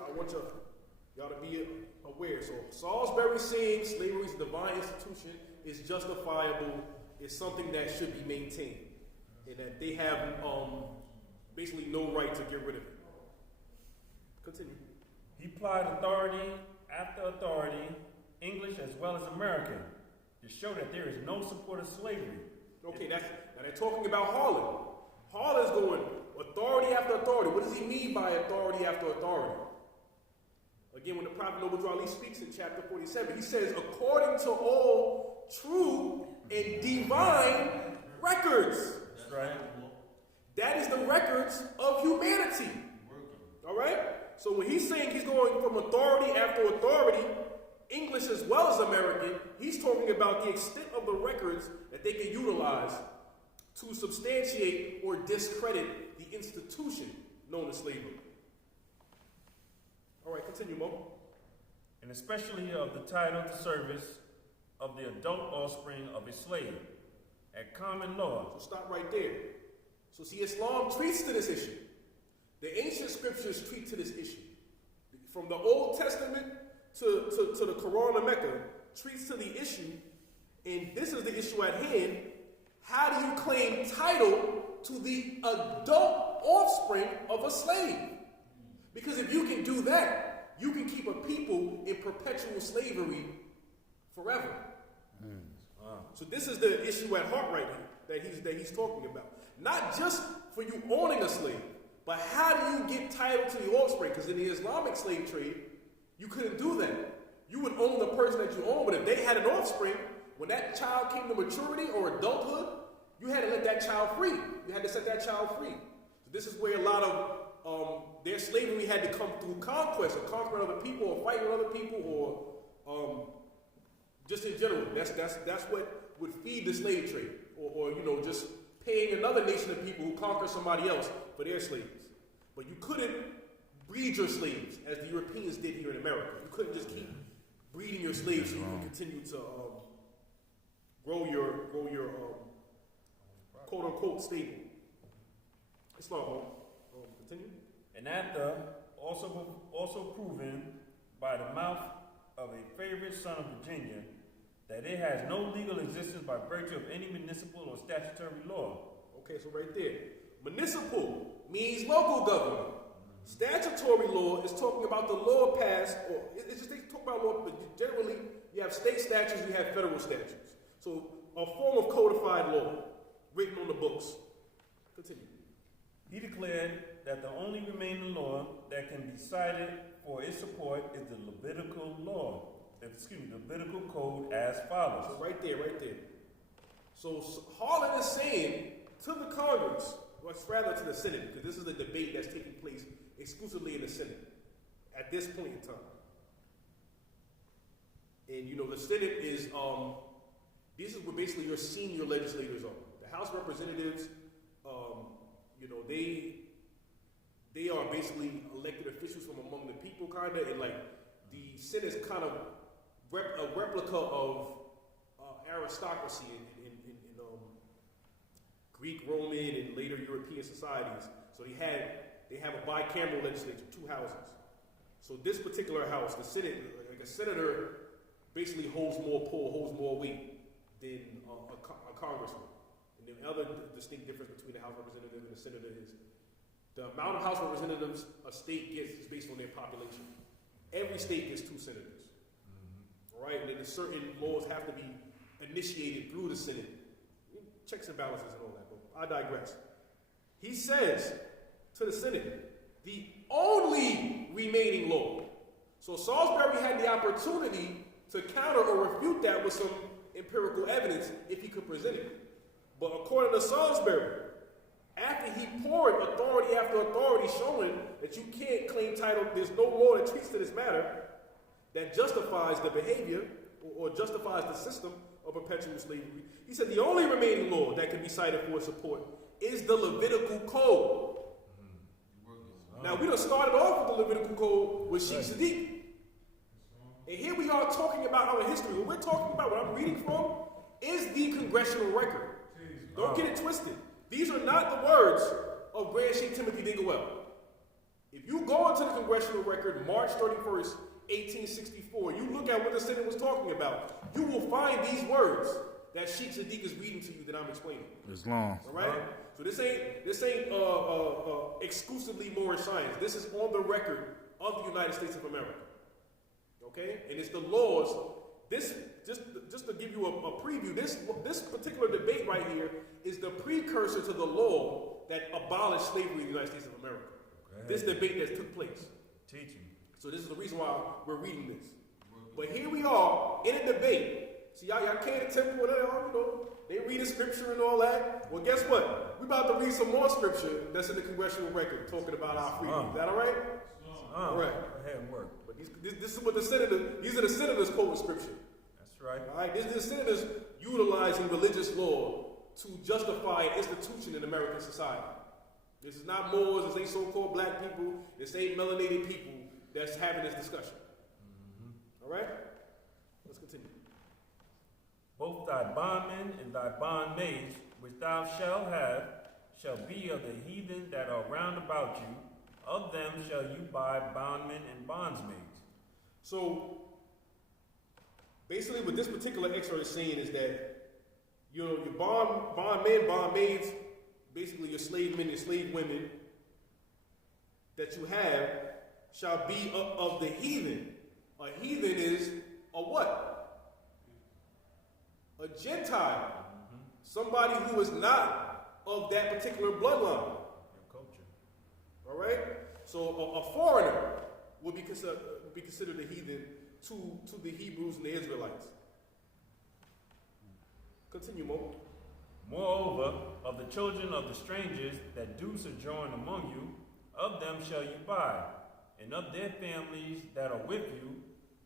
I want y'all to be aware. So Salisbury saying slavery is a divine institution is justifiable, is something that should be maintained, and that they have basically no right to get rid of it. Continue. He applied authority after authority, English as well as American, to show that there is no support of slavery. Okay, now they're talking about Harlan. Harlan's going authority after authority. What does he mean by authority after authority? Again, when the prophet Noble Ali speaks in chapter 47, he says, according to all true and divine records. That's right. That is the records of humanity. All right? So when he's saying he's going from authority after authority, English as well as American, he's talking about the extent of the records that they can utilize to substantiate or discredit the institution known as slavery. All right, continue, Mo. And especially of the title to service of the adult offspring of a slave at common law. So stop right there. So see, Islam treats to this issue. The ancient scriptures treat to this issue. From the Old Testament to the Quran of Mecca treats to the issue, and this is the issue at hand. How do you claim title to the adult offspring of a slave? Because if you can do that, you can keep a people in perpetual slavery forever. So this is the issue at heart right here that he's talking about. Not just for you owning a slave, but how do you get title to the offspring? Because in the Islamic slave trade, you couldn't do that. You would own the person that you own, but if they had an offspring, when that child came to maturity or adulthood, you had to let that child free. You had to set that child free. So this is where a lot of their slavery had to come through conquest, or conquering other people, or fighting with other people, or just in general. That's what would feed the slave trade, or just paying another nation of people who conquer somebody else for their slaves. But you couldn't breed your slaves as the Europeans did here in America. You couldn't just keep breeding your slaves so you can continue to grow your quote unquote stable. Islam, continue. And after also proven by the mouth of a favorite son of Virginia that it has no legal existence by virtue of any municipal or statutory law. Okay, so right there. Municipal means local government. Statutory law is talking about the law passed, or it's just they talk about law, but generally you have state statutes, you have federal statutes. So a form of codified law written on the books. Continue. He declared that the only remaining law that can be cited for its support is the Levitical law. Levitical code as follows. So right there. So Harlan is saying to the Congress, or rather to the Senate, because this is a debate that's taking place exclusively in the Senate at this point in time. And the Senate is this is where basically your senior legislators are. The House of Representatives, they are basically elected officials from among the people, kind of, and like the Senate is kind of a replica of aristocracy in Greek, Roman, and later European societies. So they have a bicameral legislature, two houses. So this particular house, the Senate, like a senator, basically holds more pull, holds more weight than a congressman. And the other distinct difference between the House of Representatives and the senator is the amount of House of Representatives a state gets is based on their population. Every state gets 2 senators. All right, and then certain laws have to be initiated through the Senate. Checks and balances and all that, but I digress. He says to the Senate, the only remaining law. So Salisbury had the opportunity to counter or refute that with some empirical evidence if he could present it. But according to Salisbury, after he poured authority after authority showing that you can't claim title, there's no law that treats to this matter that justifies the behavior or justifies the system of perpetual slavery. He said the only remaining law that can be cited for support is the Levitical Code. Now, we done started off with the Levitical Code with Sheikh Sadiq. And here we are talking about our history. What we're talking about, what I'm reading from, is the congressional record. Don't get it twisted. These are not the words of Grand Sheikh Timothy Dingwell. If you go into the congressional record, March 31st, 1864, you look at what the Senate was talking about, you will find these words that Sheikh Sadiq is reading to you that I'm explaining. Islam. All right? So this ain't exclusively Moorish science. This is on the record of the United States of America. Okay? And it's the laws. This, just to give you a preview, this particular debate right here is the precursor to the law that abolished slavery in the United States of America. Okay. This debate that took place. Teaching. So this is the reason why we're reading this. But here we are in a debate. See, y'all came to temple, they read the scripture and all that. Well, guess what? We're about to read some more scripture that's in the congressional record talking about our freedom. Is that all right? All right. Go ahead and work. But this is what these are the senators quoting scripture. That's right. All right. These are the senators utilizing religious law to justify an institution in American society. This is not Moors, this ain't so-called black people, this ain't melanated people that's having this discussion. Mm-hmm. All right? Let's continue. Both thy bondmen and thy bondmaids, which thou shalt have, shall be of the heathen that are round about you. Of them shall you buy bondmen and bondsmaids. So, basically what this particular excerpt is saying is that your bondmen, bondmaids, basically your slave men, your slave women that you have shall be of the heathen. A heathen is a what? A Gentile. Mm-hmm. Somebody who is not of that particular bloodline. Your culture. All right? So a foreigner would be considered a heathen to the Hebrews and the Israelites. Continue, Mo. Moreover, of the children of the strangers that do sojourn among you, of them shall you buy, and of their families that are with you,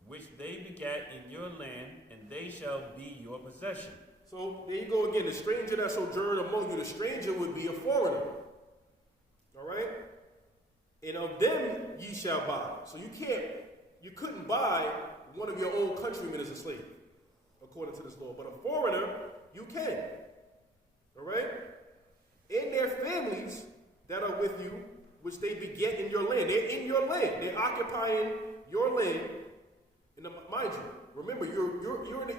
which they begat in your land, and they shall be your possession. So there you go again. The stranger that sojourned among you, the stranger would be a foreigner. All right? And of them ye shall buy. So you couldn't buy one of your own countrymen as a slave, according to this law. But a foreigner, you can. All right? And their families that are with you, which they beget in your land. They're in your land. They're occupying your land. And mind you, remember, you're in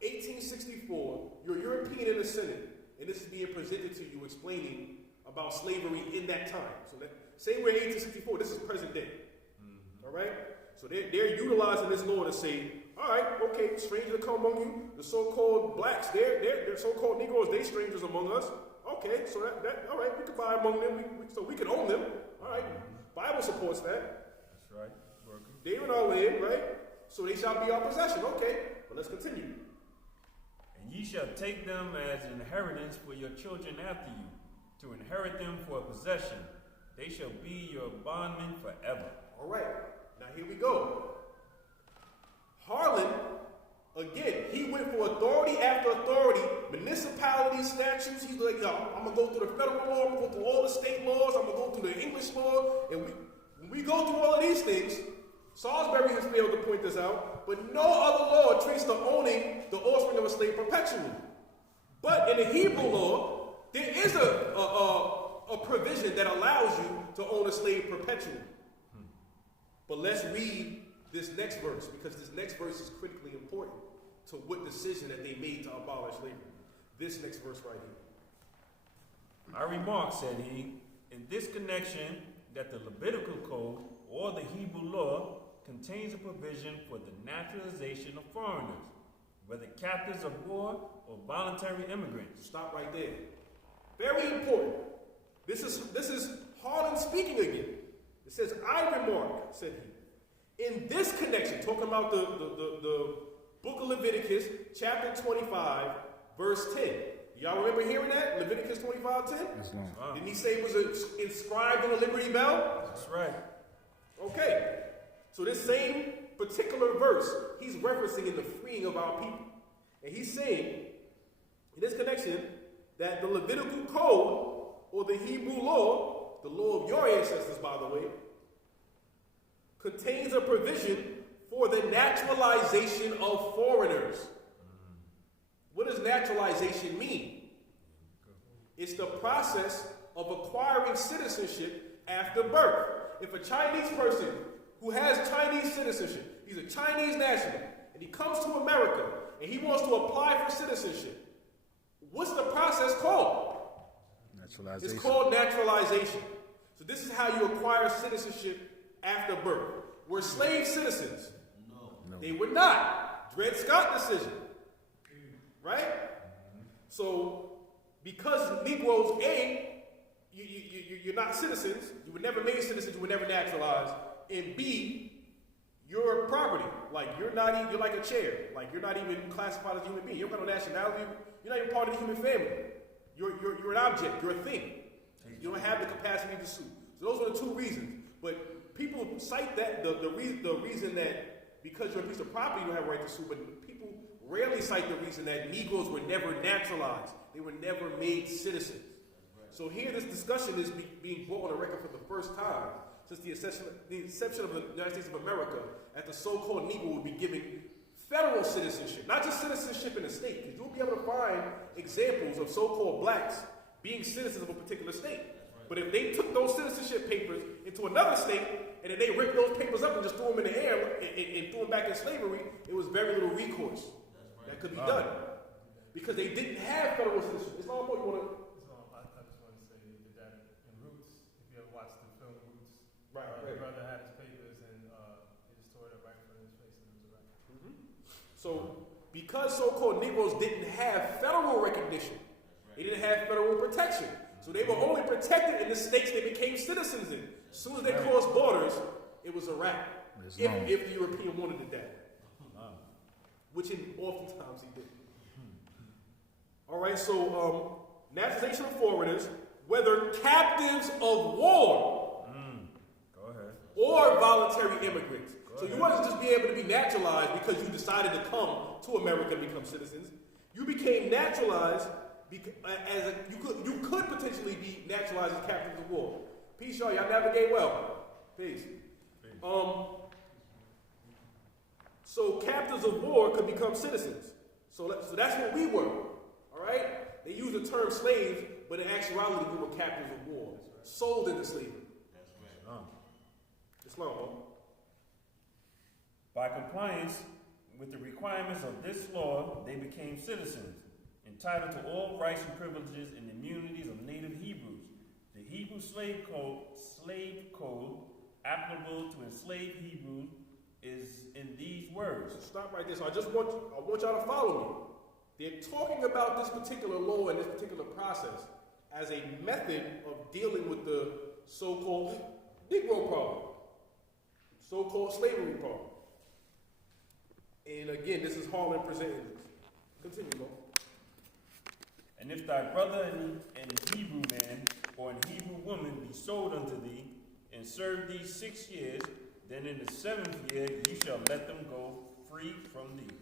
1864. You're European in the Senate, and this is being presented to you, explaining about slavery in that time. So say we're in 1864. This is present day. Mm-hmm. All right. So they're utilizing this law to say, all right, okay, strangers come among you. The so-called blacks, they're so-called Negroes. They strangers among us. Okay, so that all right, we can buy among them. So we can own them. All right, Bible supports that. That's right. They in our land, right? So they shall be our possession. Okay, but let's continue. And ye shall take them as an inheritance for your children after you, to inherit them for a possession. They shall be your bondmen forever. All right, now here we go. Harlan, again, he went for authority after authority, municipalities, statutes. He's like, yo, I'm going to go through the federal law, I'm going to go through all the state laws, I'm going to go through the English law, and when we go through all of these things, Salisbury has failed to point this out, but no other law treats the owning the offspring of a slave perpetually. But in the Hebrew law, there is a provision that allows you to own a slave perpetually. But let's read this next verse, because this next verse is critically important to what decision that they made to abolish slavery. This next verse right here. I remark, said he, in this connection that the Levitical code or the Hebrew law contains a provision for the naturalization of foreigners, whether captives of war or voluntary immigrants. Stop right there. Very important. This is Harlan speaking again. It says, I remark, said he, in this connection, talking about the book of Leviticus, chapter 25, verse 10. Y'all remember hearing that? Leviticus 25:10? Didn't he say it was inscribed on the Liberty Bell? That's right. Okay. So this same particular verse, he's referencing in the freeing of our people. And he's saying, in this connection, that the Levitical code, or the Hebrew law, the law of your ancestors, by the way, contains a provision for the naturalization of foreigners. What does naturalization mean? It's the process of acquiring citizenship after birth. If a Chinese person who has Chinese citizenship, he's a Chinese national, and he comes to America and he wants to apply for citizenship, what's the process called? Naturalization. It's called naturalization. So this is how you acquire citizenship after birth. Were slave citizens? No. They were not. Dred Scott decision. Right? So, because Negroes, A, you're not citizens, you were never made citizens, you were never naturalized, and B, you're property. Like, you're like a chair. Like, you're not even classified as a human being. You don't got no nationality. You're not even part of the human family. You're an object. You're a thing. You don't have the capacity to sue. So those are the two reasons. But people cite that, the reason that because you're a piece of property, you don't have a right to sue, but people rarely cite the reason that Negroes were never naturalized. They were never made citizens. So here this discussion is being brought on the record for the first time since the inception of the United States of America, that the so-called Negro would be given federal citizenship, not just citizenship in a state, because you'll be able to find examples of so-called blacks being citizens of a particular state. But if they took those citizenship papers into another state, and then they ripped those papers up and just threw them in the air and threw them back in slavery, it was very little recourse that could be done. Because they didn't have federal citizenship. It's not what you want to... I just want to say they did that in Roots. If you ever watched the film Roots, Right. the brother had his papers and they just tore it up right in front of his face and it was right. Mm-hmm. So, because so-called Negroes didn't have federal recognition, they didn't have federal protection. So they were only protected in the states they became citizens in. As soon as they crossed borders, it was a wrap. If the European wanted it that. Which oftentimes he did. All right, so naturalization of foreigners, whether captives of war Go ahead. or voluntary immigrants. So you wasn't just be able to be naturalized because you decided to come to America and become citizens. You became naturalized as you could potentially be naturalized as captives of war. Peace, y'all. Y'all navigate well. Peace. So captives of war could become citizens. So that's what we were. All right? They use the term slaves, but in actuality, we were captives of war, sold into slavery. That's right. Islam. By compliance with the requirements of this law, they became citizens, entitled to all rights and privileges and immunities of native Hebrews. The Hebrew slave code applicable to enslaved Hebrews is in these words. Stop right there. So I want y'all to follow me. They're talking about this particular law and this particular process as a method of dealing with the so-called Negro problem, so-called slavery problem. And again, this is Harlan presenting this. Continue, Mo. And if thy brother and Hebrew man or an Hebrew woman be sold unto thee, and serve thee 6 years, then in the 7th year you shall let them go free from thee.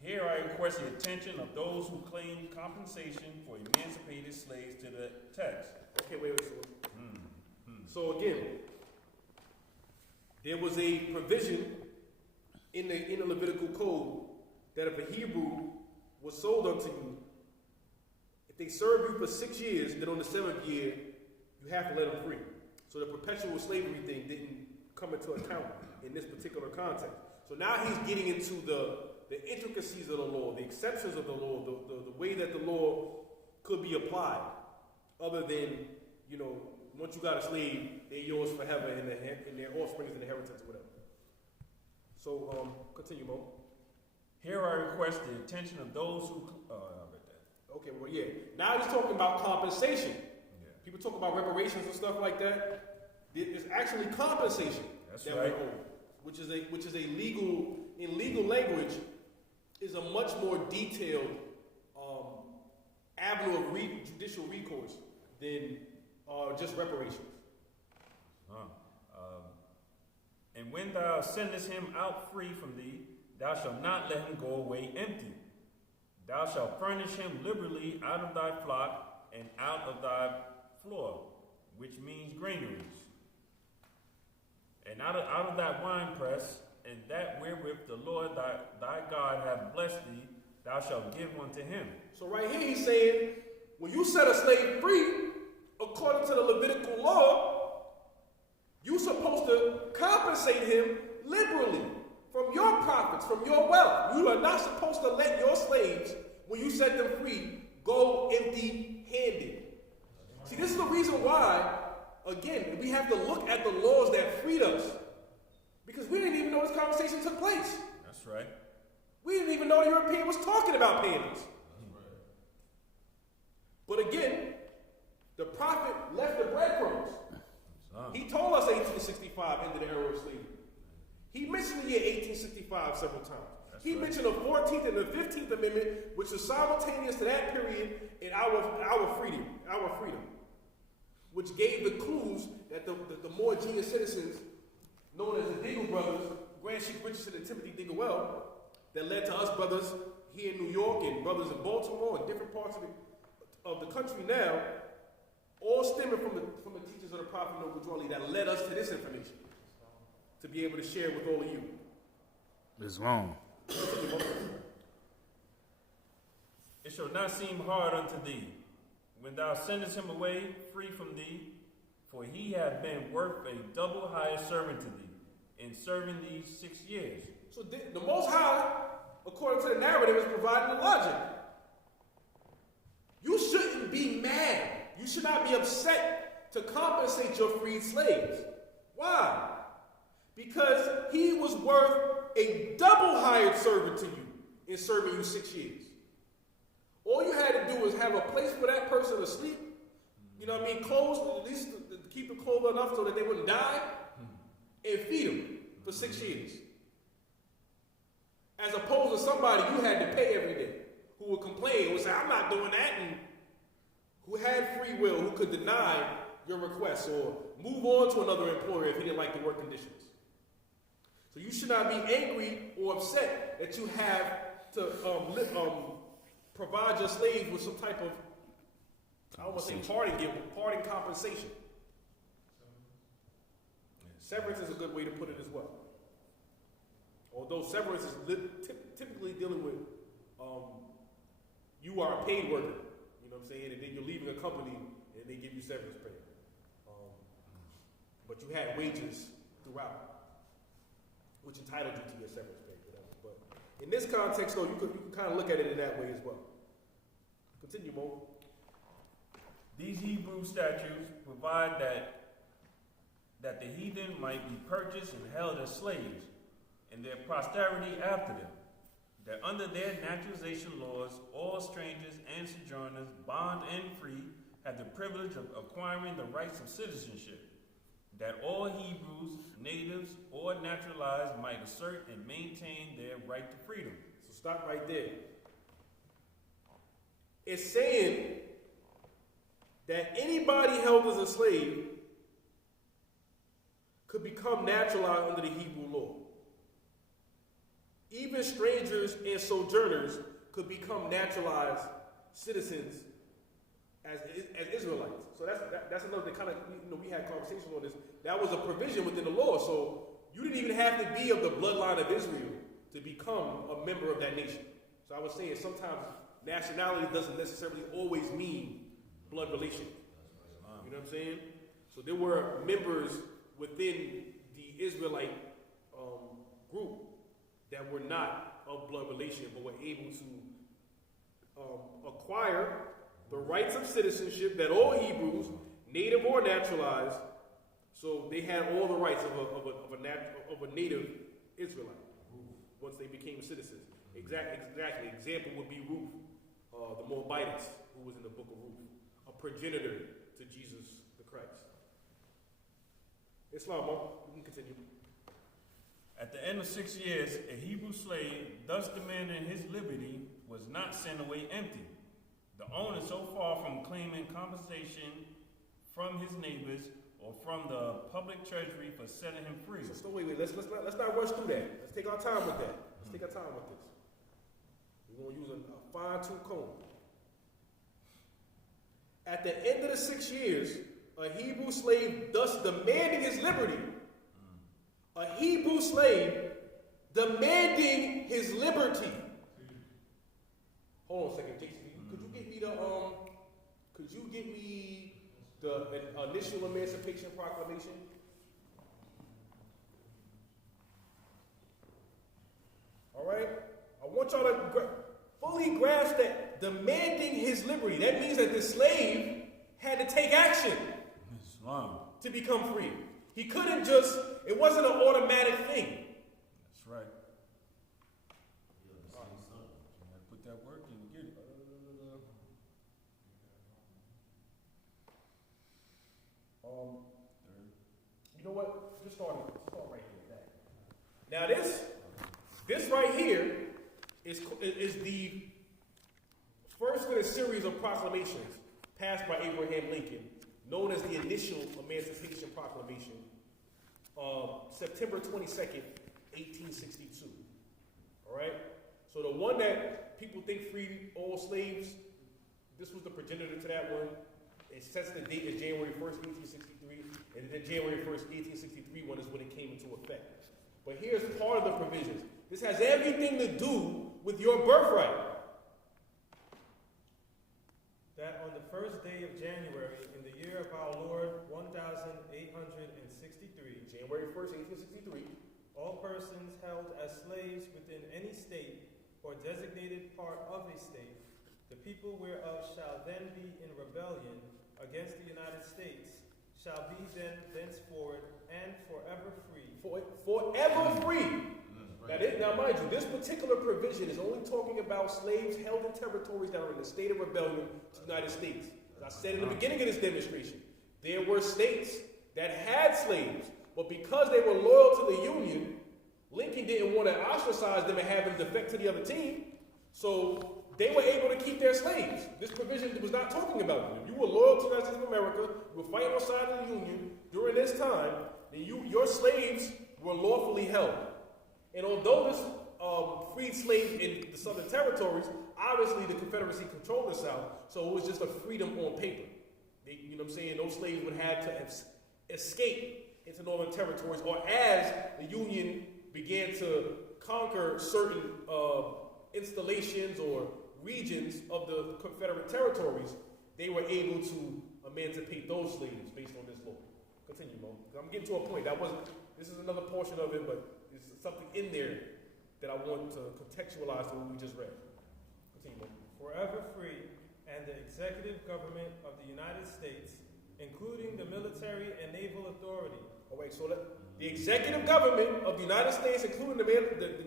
Here I request the attention of those who claim compensation for emancipated slaves to the text. Okay, wait. So again, there was a provision in the Levitical code that if a Hebrew was sold unto you, if they serve you for 6 years, then on the 7th year, you have to let them free. So the perpetual slavery thing didn't come into account in this particular context. So now he's getting into the intricacies of the law, the exceptions of the law, the way that the law could be applied, other than, once you got a slave, they're yours forever and their offspring's inheritance or whatever. So, continue, Mo. Here I request the attention of those who... I read that. Okay, well, yeah. Now he's talking about compensation. Yeah. People talk about reparations and stuff like that. There's actually compensation. That's that right. we owe, which is a legal, in legal language, is a much more detailed avenue of judicial recourse than just reparations. And when thou sendest him out free from thee, thou shalt not let him go away empty. Thou shalt furnish him liberally out of thy flock and out of thy floor, which means granaries, and out of thy winepress, and that wherewith the Lord thy God hath blessed thee, thou shalt give unto him. So right here he's saying, when you set a slave free, according to the Levitical law, You're supposed to compensate him liberally from your profits, from your wealth. You are not supposed to let your slaves, when you set them free, go empty-handed. See, this is the reason why, again, we have to look at the laws that freed us. Because we didn't even know this conversation took place. That's right. We didn't even know the European was talking about paying us. But again, the prophet left the breadcrumbs. He told us 1865 ended the era of slavery. He mentioned the year 1865 several times. He mentioned the 14th and the 15th Amendment, which is simultaneous to that period in our freedom, which gave the clues that the more genius citizens, known as the Diggle brothers, Grand Sheik Richardson and Timothy Diggle, that led to us brothers here in New York and brothers in Baltimore and different parts of the country now, all stemming from the teachers of the Prophet Noble Jordan that led us to this information to be able to share with all of you. It's wrong. It shall not seem hard unto thee, when thou sendest him away free from thee, for he hath been worth a double higher servant to thee, in serving thee 6 years. So the Most High, according to the narrative, is providing the logic. You shouldn't be mad. You should not be upset to compensate your freed slaves. Why? Because he was worth a double hired servant to you in serving you 6 years. All you had to do was have a place for that person to sleep, you know what I mean, clothes, at least to keep them clothed enough so that they wouldn't die, and feed them for 6 years. As opposed to somebody you had to pay every day, who would complain, who would say, I'm not doing that, and who had free will, who could deny your request or move on to another employer if he didn't like the work conditions. So you should not be angry or upset that you have to provide your slaves with some type of, I don't want to say parting compensation. Severance is a good way to put it as well. Although severance is typically dealing with you are a paid worker, you know what I'm saying, and then you're leaving a company and they give you severance pay. But you had wages throughout, which entitled you to your severance pay, whatever. But in this context, though, you can kind of look at it in that way as well. Continue, Mo. These Hebrew statutes provide that the heathen might be purchased and held as slaves, and their posterity after them, that under their naturalization laws, all strangers and sojourners, bond and free, have the privilege of acquiring the rights of citizenship, that all Hebrews, natives, or naturalized might assert and maintain their right to freedom. So stop right there. It's saying that anybody held as a slave could become naturalized under the Hebrew law. Even strangers and sojourners could become naturalized citizens as Israelites. So that's another kind of, we had conversations on this. That was a provision within the law. So you didn't even have to be of the bloodline of Israel to become a member of that nation. So I was saying sometimes nationality doesn't necessarily always mean blood relation. You know what I'm saying? So there were members within the Israelite group that were not of blood relation, but were able to acquire the rights of citizenship that all Hebrews, native or naturalized, so they had all the rights of a native Israelite once they became citizens. Exactly. Example would be Ruth, the Moabitess, who was in the book of Ruth, a progenitor to Jesus the Christ. Islam, we can continue. At the end of 6 years, a Hebrew slave, thus demanding his liberty, was not sent away empty. The owner, so far from claiming compensation from his neighbors or from the public treasury for setting him free. So wait. Let's not rush through that. Let's take our time with that. Let's take our time with this. We're going to use a fine-tooth comb. At the end of the 6 years, a Hebrew slave thus demanding his liberty. A Hebrew slave demanding his liberty. Hold on a second, Jason. Could you get me the initial Emancipation Proclamation? y'all to fully grasp that demanding his liberty, that means that the slave had to take action Islam. to become free. He couldn't just, it wasn't an automatic thing. That's right. Put that work in and get it. You know what? Just start right here. Now this right here is the first in a series of proclamations passed by Abraham Lincoln, known as the initial Emancipation Proclamation, September 22nd, 1862. All right? So the one that people think freed all slaves, this was the progenitor to that one. It sets the date as January 1st, 1863, and then January 1st, 1863 one is when it came into effect. But here's part of the provisions. This has everything to do with your birthright. That on the first day of January in the year of our Lord 1863, January 1st, 1863, all persons held as slaves within any state or designated part of a state, the people whereof shall then be in rebellion against the United States, shall be then thenceforward and forever free. Forever free. Now, mind you, this particular provision is only talking about slaves held in territories that are in a state of rebellion to the United States. As I said in the beginning of this demonstration, there were states that had slaves, but because they were loyal to the Union, Lincoln didn't want to ostracize them and have them defect to the other team, so they were able to keep their slaves. This provision was not talking about them. If you were loyal to the United States of America, you were fighting on the side of the Union during this time, then your slaves were lawfully held. And although this freed slaves in the Southern territories, obviously the Confederacy controlled the South, so it was just a freedom on paper. You know what I'm saying? Those slaves would have to escape into Northern territories, or as the Union began to conquer certain installations or regions of the Confederate territories, they were able to emancipate those slaves based on this law. Continue, Mo. I'm getting to a point. This is another portion of it, but there's something in there that I want to contextualize to what we just read. Continue, Mo. Forever free, and the executive government of the United States, including the military and naval authority. Oh, wait, so the executive government of the United States, including the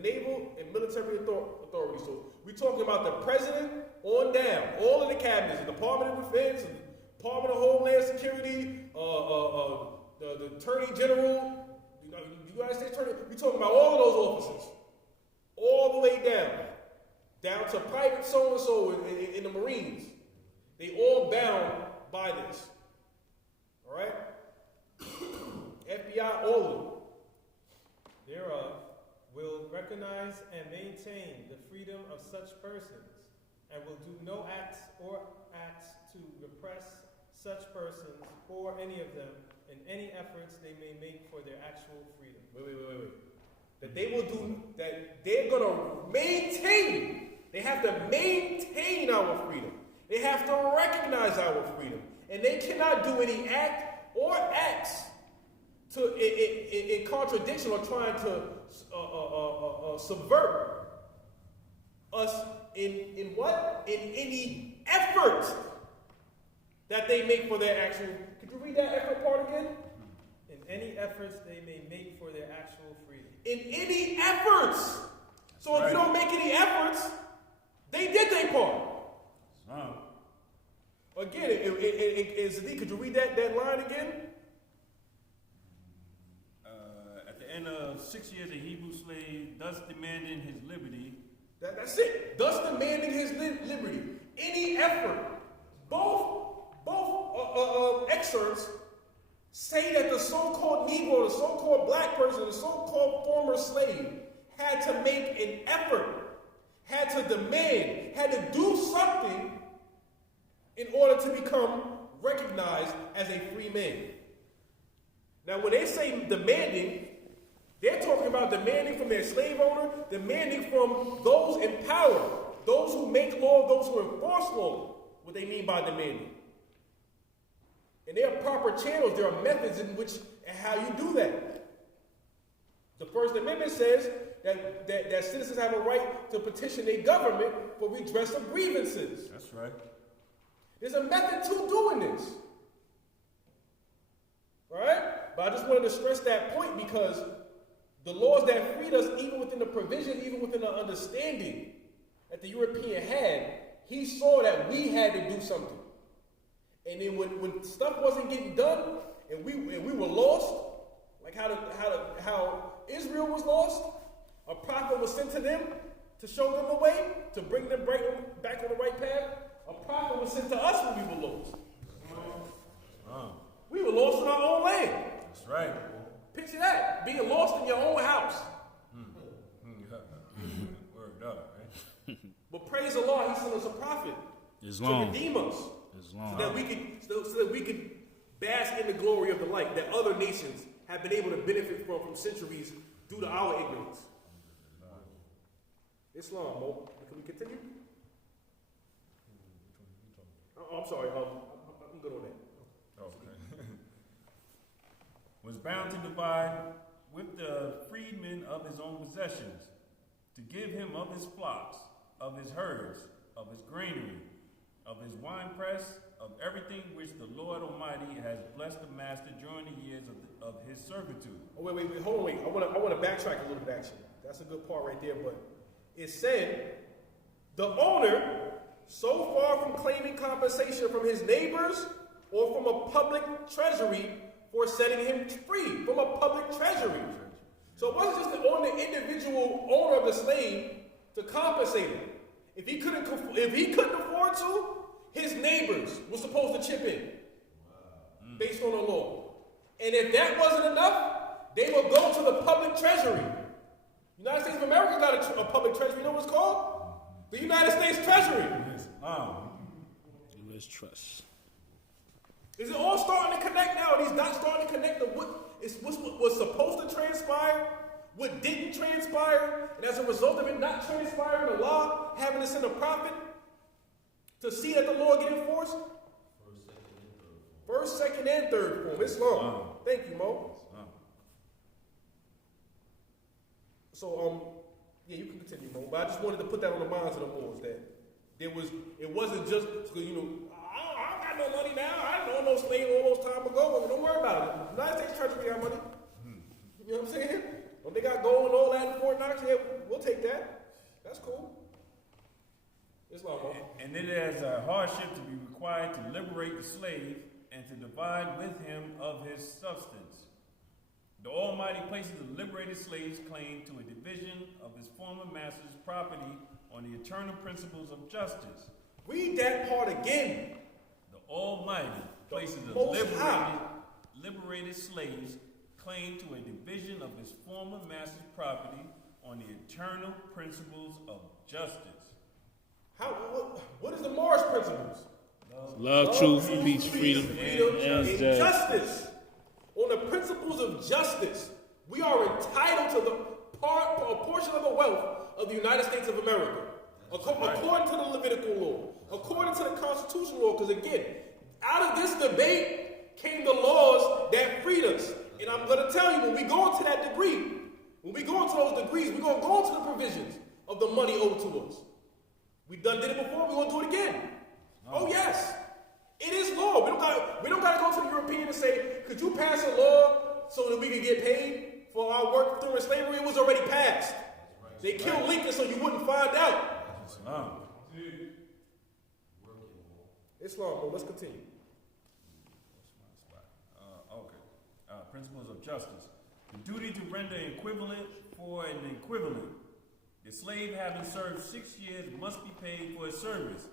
naval and military authority. So we're talking about the president on down, all of the cabinets, the Department of Defense, the Department of Homeland Security, the Attorney General, the United States Attorney. We're talking about all of those officers, all the way down to private so-and-so in the Marines. They all bound by this. All right? FBI, all of them. Thereof will recognize and maintain the freedom of such persons, and will do no acts to repress such persons or any of them in any efforts they may make for their actual freedom. Wait. That they will do, that they're going to maintain. They have to maintain our freedom. They have to recognize our freedom. And they cannot do any act or acts in contradiction or trying to subvert us in what? In any effort that they make for their actual. Could you read that effort part again? In any efforts they may make for their actual freedom. In any efforts. So if you don't make any efforts, they did their part. Again, Zadi, could you read that line again? At the end of 6 years, a Hebrew slave, thus demanding his liberty. That's it. Thus demanding his liberty. Any effort. Both excerpts say that the so-called Negro, the so-called black person, the so-called former slave had to make an effort, had to demand, had to do something in order to become recognized as a free man. Now, when they say demanding, they're talking about demanding from their slave owner, demanding from those in power, those who make law, those who enforce law, what they mean by demanding. And there are proper channels, there are methods in which and how you do that. The First Amendment says that citizens have a right to petition their government for redress of grievances. That's right. There's a method to doing this. All right? But I just wanted to stress that point because the laws that freed us, even within the provisions, even within the understanding that the European had, he saw that we had to do something. And then when stuff wasn't getting done and we were lost, like how Israel was lost, a prophet was sent to them to show them the way, to bring them back on the right path. A prophet was sent to us when we were lost. We were lost in our own land. That's right. Picture that, being lost in your own house. Word up, right? But praise the Lord, he sent us a prophet to redeem us. So that we could bask in the glory of the light that other nations have been able to benefit from centuries due to our ignorance. Islam, Mo. Can we continue? Oh, I'm sorry. I'm good on that. Okay. Was bound to divide with the freedmen of his own possessions, to give him of his flocks, of his herds, of his granary, of his winepress, of everything which the Lord Almighty has blessed the master during the years of his servitude. Oh, wait, hold on, I want to backtrack a little bit, actually. That's a good part right there, but it said, the owner, so far from claiming compensation from his neighbors or from a public treasury for setting him free, from a public treasury. So it wasn't just on the individual owner of the slave to compensate him. If he couldn't afford to, his neighbors were supposed to chip in based on the law. And if that wasn't enough, they would go to the public treasury. United States of America got a public treasury. You know what it's called? The United States Treasury. U.S. Trust. Is it all starting to connect now? Are these dots starting to connect to what was supposed to transpire, what didn't transpire, and as a result of it not transpiring, the law having to send a prophet to see that the law get enforced? First, second, and third form. Islam. Thank you, Mo. So, yeah, you can continue, Mo. But I just wanted to put that on the minds of the Moors that it wasn't just, I got no money now. I didn't own no slave all those time ago. Well, don't worry about it. The United States Treasury got money. You know what I'm saying? When they got gold and all that in Fort Knox, yeah, we'll take that. That's cool. Islam, Mo. And it is a hardship to be required to liberate the slave and to divide with him of his substance. The Almighty places the liberated slave's claim to a division of his former master's property on the eternal principles of justice. Read that part again. The Almighty places the liberated slave's claim to a division of his former master's property on the eternal principles of justice. What is the Moorish principles? Love, truth, peace, freedom, and justice. On the principles of justice, we are entitled to a portion of the wealth of the United States of America, according to the Levitical law, according to the constitutional law. Because again, out of this debate came the laws that freed us. And I'm going to tell you, when we go into that degree, when we go into those degrees, we're going to go into the provisions of the money owed to us. We've did it before. We're going to do it again. Oh yes. It is law. We don't got to go to the European and say, could you pass a law so that we can get paid for our work during slavery? It was already passed. They killed Lincoln so you wouldn't find out. Islam, let's continue. Principles of justice. The duty to render equivalent for an equivalent. The slave having served 6 years must be paid for his service.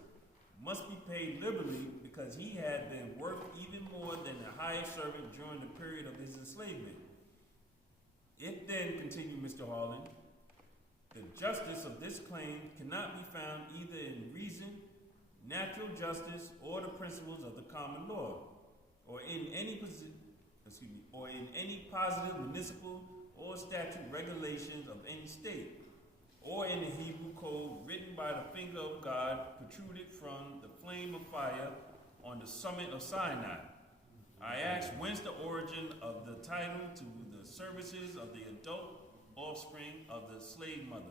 Must be paid liberally because he had been worth even more than the highest servant during the period of his enslavement. If then, continued Mr. Harlan, the justice of this claim cannot be found either in reason, natural justice, or the principles of the common law, or in any positive municipal or statute regulations of any state, or in the Hebrew code written by the finger of God protruded from the flame of fire on the summit of Sinai. I ask, whence the origin of the title to the services of the adult offspring of the slave mother.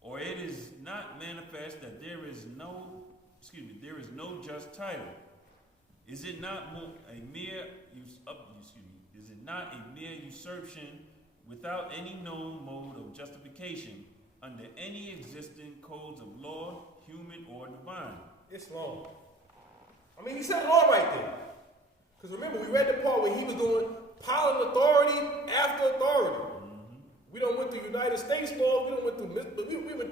Or it is not manifest that there is no just title. Is it not a mere usurpation without any known mode of justification under any existing codes of law, human or divine? It's wrong. I mean, he said it all right there. Because remember, we read the part where he was doing piling authority after authority. We don't went through United States laws, we went through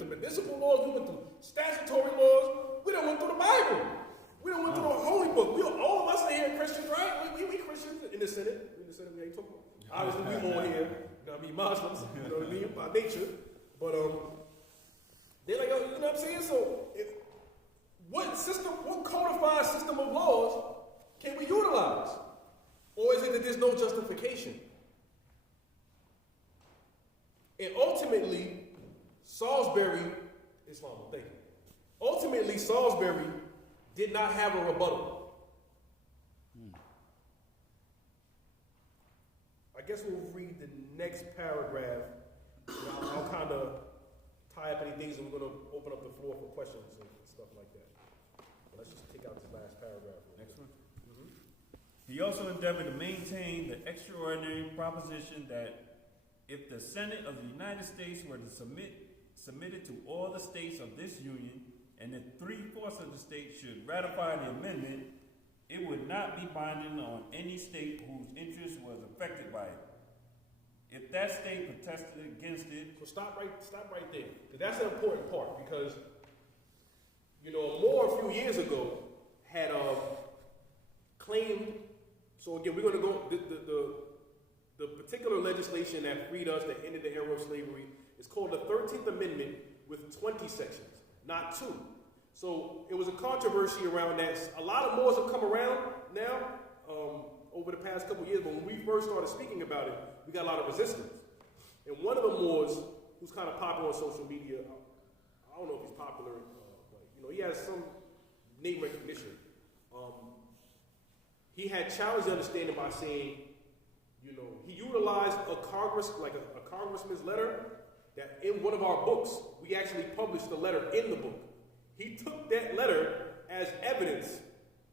municipal laws, we went through statutory laws, we don't went through the Bible. We don't went through the holy book. All of us are here Christians, right? We Christians in the Senate. In the Senate, we ain't talking about. Obviously, we all here. You know what I mean? Muslims, you know what I mean? By nature. But they're like, you know what I'm saying? So, what codified system of laws can we utilize? Or is it that there's no justification? And ultimately, Salisbury did not have a rebuttal. I guess we'll read the next paragraph. And I'll kind of tie up any things, and we're going to open up the floor for questions and stuff like that. But let's just take out this last paragraph. Next one. He also endeavored to maintain the extraordinary proposition that if the Senate of the United States were to submit it to all the states of this union, and if 3/4 of the states should ratify the amendment, it would not be binding on any state whose interest was affected by it. If that state protested against it... So stop right there. Because that's an important part. Because, Moore a few years ago had claimed... So again, we're going to go... The particular legislation that freed us, that ended the era of slavery, is called the 13th Amendment with 20 sections, not 2. So it was a controversy around that. A lot of Moors have come around now over the past couple of years, but when we first started speaking about it, we got a lot of resistance. And one of the Moors, who's kind of popular on social media, I don't know if he's popular, but he has some name recognition. He had challenged the understanding by saying, he utilized a congressman's letter that in one of our books, we actually published the letter in the book. He took that letter as evidence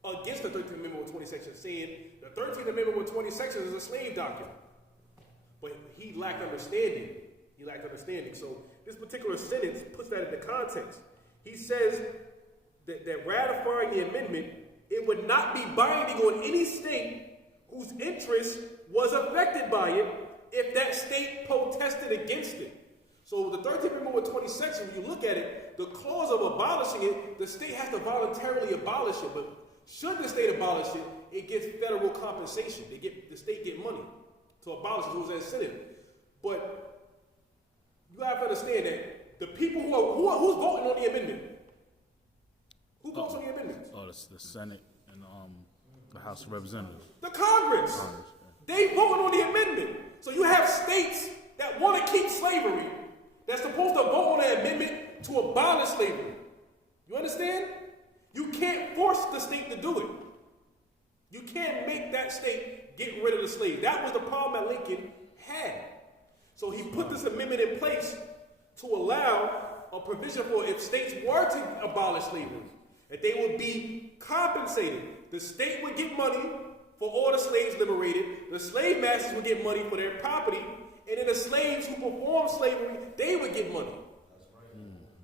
against the 13th Amendment with 20 sections, saying the 13th Amendment with 20 sections is a slave document. But he lacked understanding. So this particular sentence puts that into context. He says that ratifying the amendment, it would not be binding on any state whose interest was affected by it if that state protested against it. So the 13th Amendment with 20 sections, when you look at it, the clause of abolishing it, the state has to voluntarily abolish it. But should the state abolish it, it gets federal compensation. The state get money to abolish it. It was an incentive. But you have to understand that the people who's voting on the amendment? Who votes on the amendment? Oh, the Senate and the House of Representatives. The Congress. They voted on the amendment. So you have states that want to keep slavery that's supposed to vote on an amendment to abolish slavery. You understand? You can't force the state to do it. You can't make that state get rid of the slave. That was the problem that Lincoln had. So he put this amendment in place to allow a provision for if states were to abolish slavery, that they would be compensated. The state would get money for all the slaves liberated. The slave masters would get money for their property. And then the slaves who performed slavery, they would get money.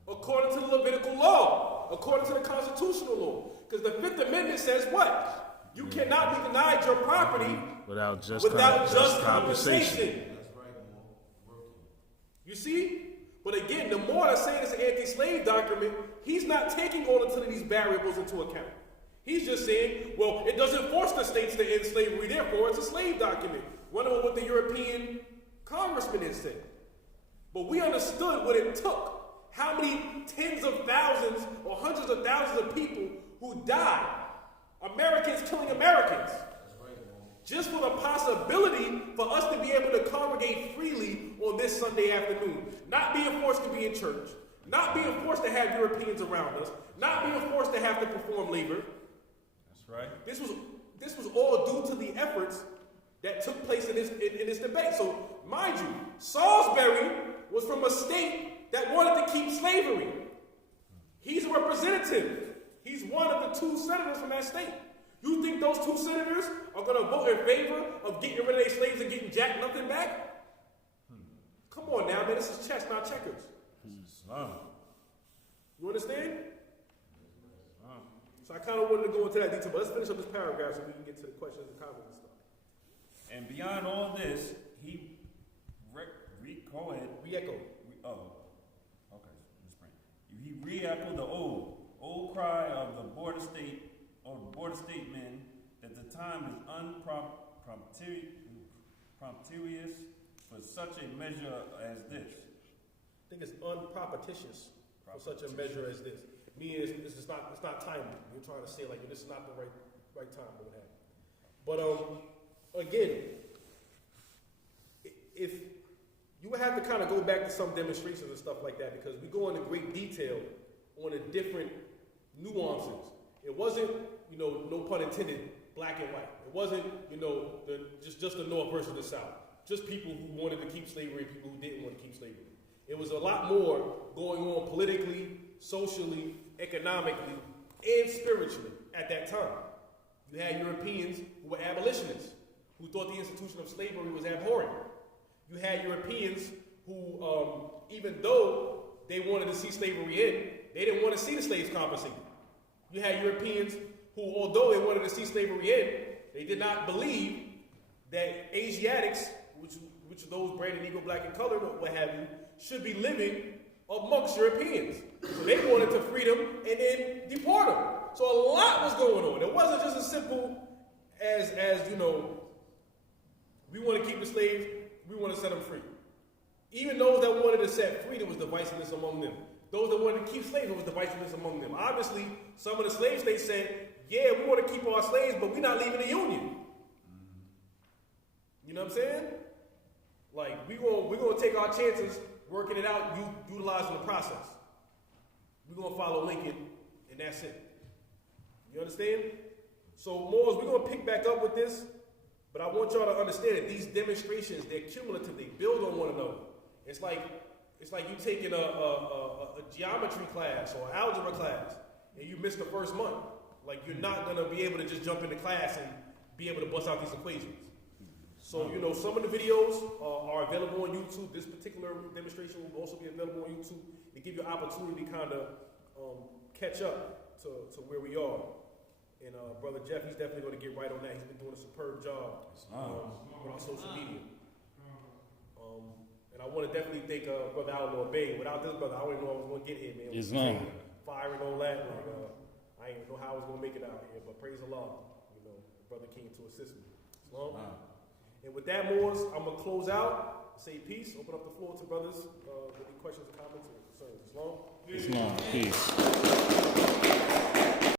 According to the Levitical law, according to the constitutional law. Because the Fifth Amendment says what? You cannot be denied your property without just compensation. You see? But again, the more I say this anti-slave document, he's not taking all of these variables into account. He's just saying, well, it doesn't force the states to end slavery, therefore it's a slave document. Wondering what the European congressman had said. But we understood what it took. How many tens of thousands or hundreds of thousands of people who died. Americans killing Americans. Just for the possibility for us to be able to congregate freely on this Sunday afternoon. Not being forced to be in church. Not being forced to have Europeans around us. Not being forced to have to perform labor. That's right. This was all due to the efforts that took place in this debate. So, mind you, Salisbury secretary was from a state that wanted to keep slavery. He's a representative. He's one of the 2 senators from that state. You think those 2 senators are going to vote in favor of getting rid of their slaves and getting jack nothing back? Come on now, man. This is chess, not checkers. You understand? So I kind of wanted to go into that detail, but let's finish up this paragraph so we can get to the questions and comments and stuff. And beyond all this, he go ahead. Re-echo. He re-echoed the old cry of the border state men that the time is unpropitious for such a measure as this. I think it's unpropitious for such a measure as this. Meaning it's not timely. You're trying to say like this is not the right time or what have you. But again, if you would have to kind of go back to some demonstrations and stuff like that because we go into great detail on the different nuances. It wasn't, no pun intended, black and white. It wasn't, just the North versus the South. Just people who wanted to keep slavery and people who didn't want to keep slavery. It was a lot more going on politically, socially, economically, and spiritually at that time. You had Europeans who were abolitionists, who thought the institution of slavery was abhorrent. You had Europeans who, even though they wanted to see slavery end, they didn't want to see the slaves compensated. You had Europeans who, although they wanted to see slavery end, they did not believe that Asiatics, which are those branded Negro, black, and colored, or what have you, should be living amongst Europeans. So they wanted to free them and then deport them. So a lot was going on. It wasn't just as simple as we want to keep the slaves, we want to set them free. Even those that wanted to set free, there was divisiveness among them. Those that wanted to keep slaves, there was divisiveness among them. Obviously, some of the slave states said, yeah, we want to keep our slaves, but we're not leaving the Union. You know what I'm saying? Like, we're going to take our chances working it out, utilizing the process. We're going to follow Lincoln, and that's it. You understand? So, Moors, we're going to pick back up with this, but I want y'all to understand that these demonstrations, they're cumulative. They build on one another. It's like you taking a geometry class or algebra class, and you miss the first month. Like, you're not going to be able to just jump into class and be able to bust out these equations. So, some of the videos are available on YouTube. This particular demonstration will also be available on YouTube to give you an opportunity to kind of catch up to where we are. And Brother Jeff, he's definitely going to get right on that. He's been doing a superb job with our social media. And I want to definitely thank Brother Outlaw Bay. Without this brother, I wouldn't know I was going to get here, man. Islam. Firing all that. I didn't know how I was going to make it out here, but praise Allah. Brother came to assist me. Islam. And with that, Moors, I'm going to close out, say peace, open up the floor to brothers with any questions, comments, or concerns. Islam. Islam. Peace.